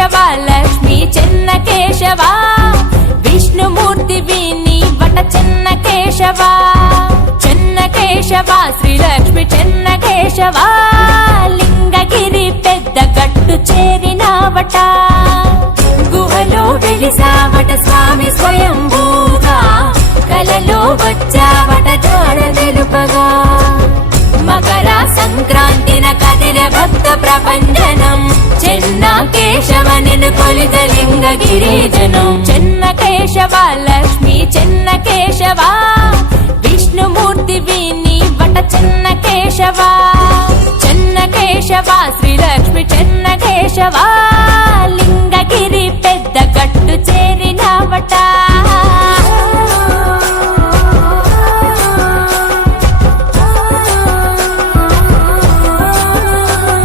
కేశవ లక్ష్మీ చెన్న కేశవ విష్ణుమూర్తి విని వట చెన్న కేశవ చెన్న కేశవ శ్రీ లక్ష్మి చెన్న కేశవ లింగగిరి పెద్ద గట్టు చేరినావట గుహలో వెలిసావట స్వామి స్వయంభూగా కలలో వచ్చావట జాడ తెలుపగా మకర సంక్రాంతిన కదిలే భక్త ప్రపంచనం చెన్న కేశవనిను కొలిత లింగగిరి జనం చెన్న కేశవ లక్ష్మీ చెన్న కేశవ విష్ణుమూర్తి విని వట చెన్న కేశవ చెన్న కేశవ శ్రీ లక్ష్మి చెన్న కేశవ